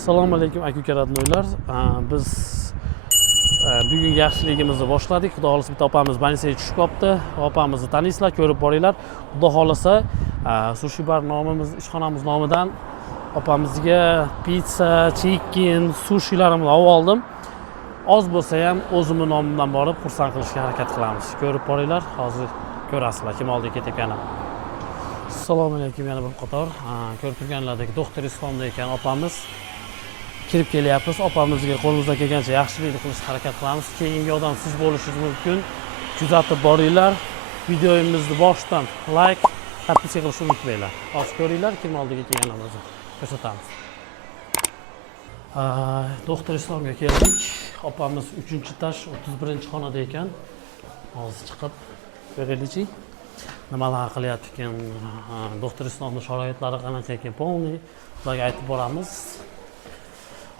Assalomu alaykum aka radnoylar. Biz bugun yaxshiligimizni boshladik. Xudo xolasa bitta opamiz больницаga tushib qolibdi. Opamizni taniysizlar, ko'rib boringlar. Xudo xolasa sushi bar nomimiz, ishxonamiz nomidan opamizga pizza, chicken, sushilarimizni olib oldim. Oz bo'lsa ham o'zimning nomimdan borib xursand qilishga harakat qilamiz. Ko'rib boringlar, hozir ko'rasizlar kim oldiga ketayotganini. Assalomu alaykum yana bir qator. Ko'rib turganlardek doktor Islomda ekan opamiz. Kirib kelyapmiz. Opamizga qo'limizdan kelgancha yaxshilikni qilishga harakat qilamiz. Keyingi odam siz bo'lishingiz mumkin. Kuzatib boringlar. Videomizni boshidan like, podpiska qilishni unutmanglar. Hozir ko'ringlar kim oldiga kelganimizni ko'rsatamiz. Doktor Islomga keldik. Opamiz 3-tash 31-xonada ekan. Hozir chiqib ko'raylikchi. Nimalar qilyapti ekan, doktor Islomning sharoitlari qanaqa ekan, polniy ularga aytib boramiz.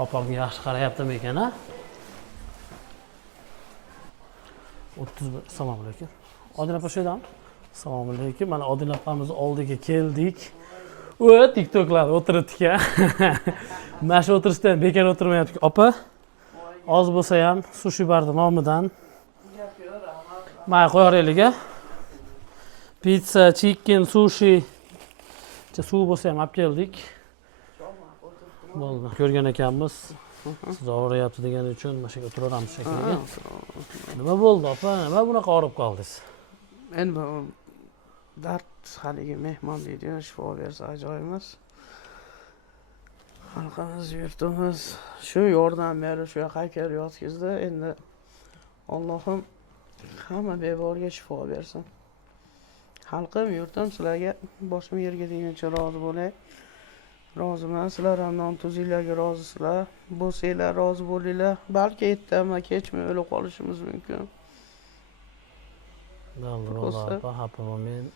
Opamga yaxshi qarayaptimi ekan, ha? 31. Assalomu alaykum. Odil opa shu yerdan? Assalomu alaykum. Mana Odil opamiz oldiga keldik. TikToklar o'tiribdi-ku. Mana shu o'tirishda ham bekor o'tirmayapti. Opa, oz bo'lsa ham sushi barning nomidan mana qo'yaraylik-a. Pizza, chicken, sushi. Suv bo'lsa ham olib keldik. Bo'ldi. Ko'rgan ekanmiz. Siz og'riyapti degan uchun mana shu yerga o'tiraveramiz shekilli. Nima bo'ldi, opa? Nima bunaqa og'rib qoldingiz? Endi bu dard haligi mehmon deydi, shifo bersa ajoyib emas. Xalqimiz, yurtimiz shu yordam berib, shu yoqqa kelib yotqizdi. Endi Allohim hamma bemorga shifo bersin. Xalqim, yurtim sizlarga boshim yerga tegunicha rozi bo'lay. Roziman, sizlar ham non tuzinglarga rozisizlar. Bo'lsanglar rozi bo'linglar. Balki ertaman kechmi o'lib qolishimiz mumkin. Bo'ldi, xafa bo'lmang.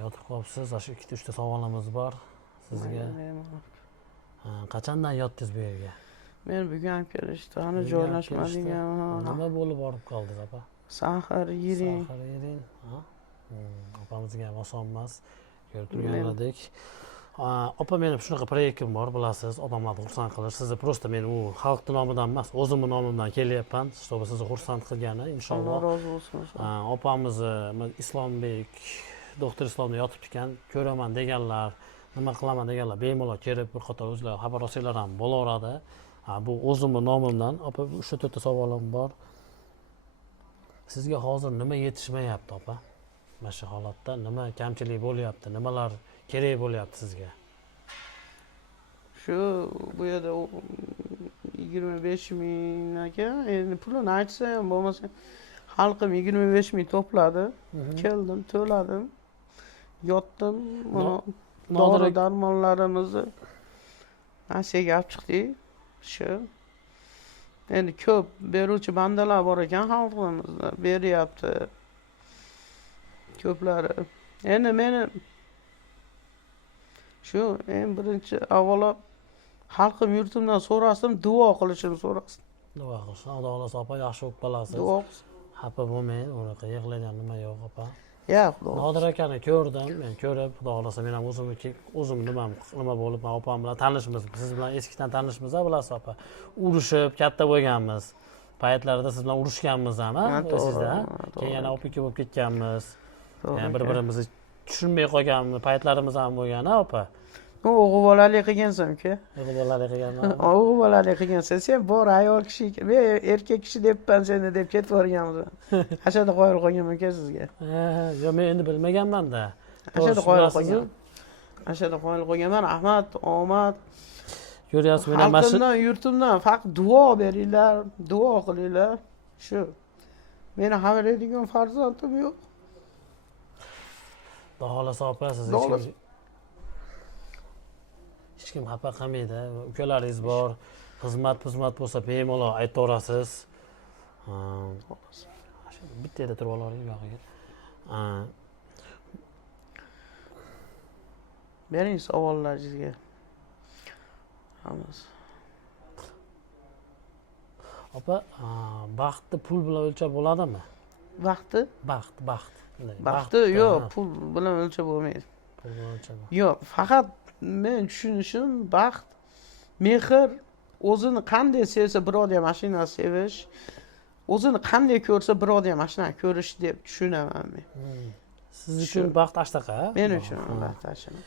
Yotib qolibsiz. Shu 2-3 ta savolimiz bor sizga. Qachondan yotdingiz bu yerga? Men bugun ham kelishdi. Hali joylashmadik. Nima bo'lib borib qoldingiz, opa? Sahar yiring. Opamizga ham oson emas. Ko'rib turganlaridek. Opa, mening shunaqa proyektim bor, bilasiz, odamlarni xursand qilish. Sizni prosta men u xalqning nomidan emas, o'zimning nomimdan kelyapman. Чтобы sizni xursand qilgani, inshaalloh. Alloh rozi bo'lsin. Opamiz Islombek, doktor Islomda yotib ekan, ko'raman deganlar, nima qilaman deganlar bemalol kelib bir qator o'zlari xabar olsanglar ham bo'laveradi. Bu o'zimning nomimdan. Opa, 3-4 ta savolim bor. Sizga hozir nima yetishmayapti, opa? Mana shu holatda nima kamchilik bo'lyapti, nimalar kerak bo'lyapti sizga? Shu bu yerda 25 ming aka, endi pulini aytsa ham bo'lmasa xalqim 25 ming to'pladi. Keldim, to'ladim. Yotdim, mana dori darmonlarimizni nasiyaga olib chiqdik. Shu endi ko'p beruvchi bandalar bor ekan xalqimizda, beryapti. Ko'plari. Endi meni shu eng birinchi avvalo xalqim yurtimdan so'rasim, duo qilishini so'rasim. Duo qilsin. Xudo xolasa opa yaxshi bo'lib qolasiz. Duo. Xafa bo'lmang, unaqa yig'lagan nima yo'q, opa. Yo'q, xudo. Nodir akani ko'rdim, men ko'rib, xudo xolasa men ham o'zim nima bo'lib, men opam bilan tanishmiz. Siz bilan eskidan tanishmiz, bilasiz, opa. Urushib katta bo'lganmiz. Paytlarida siz bilan urushganmiz ham, esingizda. Keyin yana opika bo'lib ketganmiz. Yani bir-birimizni tushunmay qolganmiz, paytlarimiz ham bo'lgan, opa. O'g'il bolalik qilgansan, uka. O'g'il bolalik qilganman. O'g'il bolalik qilgansan. Sen bor ayol kishi, men erkak kishi debman seni deb ketib borganmiz. Hashada qo'yib qo'yganman uka sizga. Yo, men endi bilmaganman-da. Hashada qo'yib qo'ygan. Hashada qo'yib qo'yganman. Rahmat, omad. Ko'ryapsiz, men ham xalqimdan, yurtimdan faqat duo beringlar, duo qilinglar. Shu. Meni xabarlaydigan farzandim yo'q. Xudo xolasa opa, siz hech kim xafa qilmaydi. Ukalaringiz bor, xizmat bo'lsa bemalol aytaverasiz. Bitta yerda turib olavering yog'iga. Bering savollaringizga. Hammasi. Opa, baxtni pul bilan o'lchab bo'ladimi? Vaqti? Baxt. Baxti yo'q, pul bilan o'lchab bo'lmaydi. Yo'q, faqat men tushunishim baxt Mehr o'zini qanday sevsa bir odam mashina sevish, o'zini qanday ko'rsa bir odam mashina ko'rish deb tushunaman men. Siz uchun baxt ashtaqa. Men uchun baxt ashtaqa.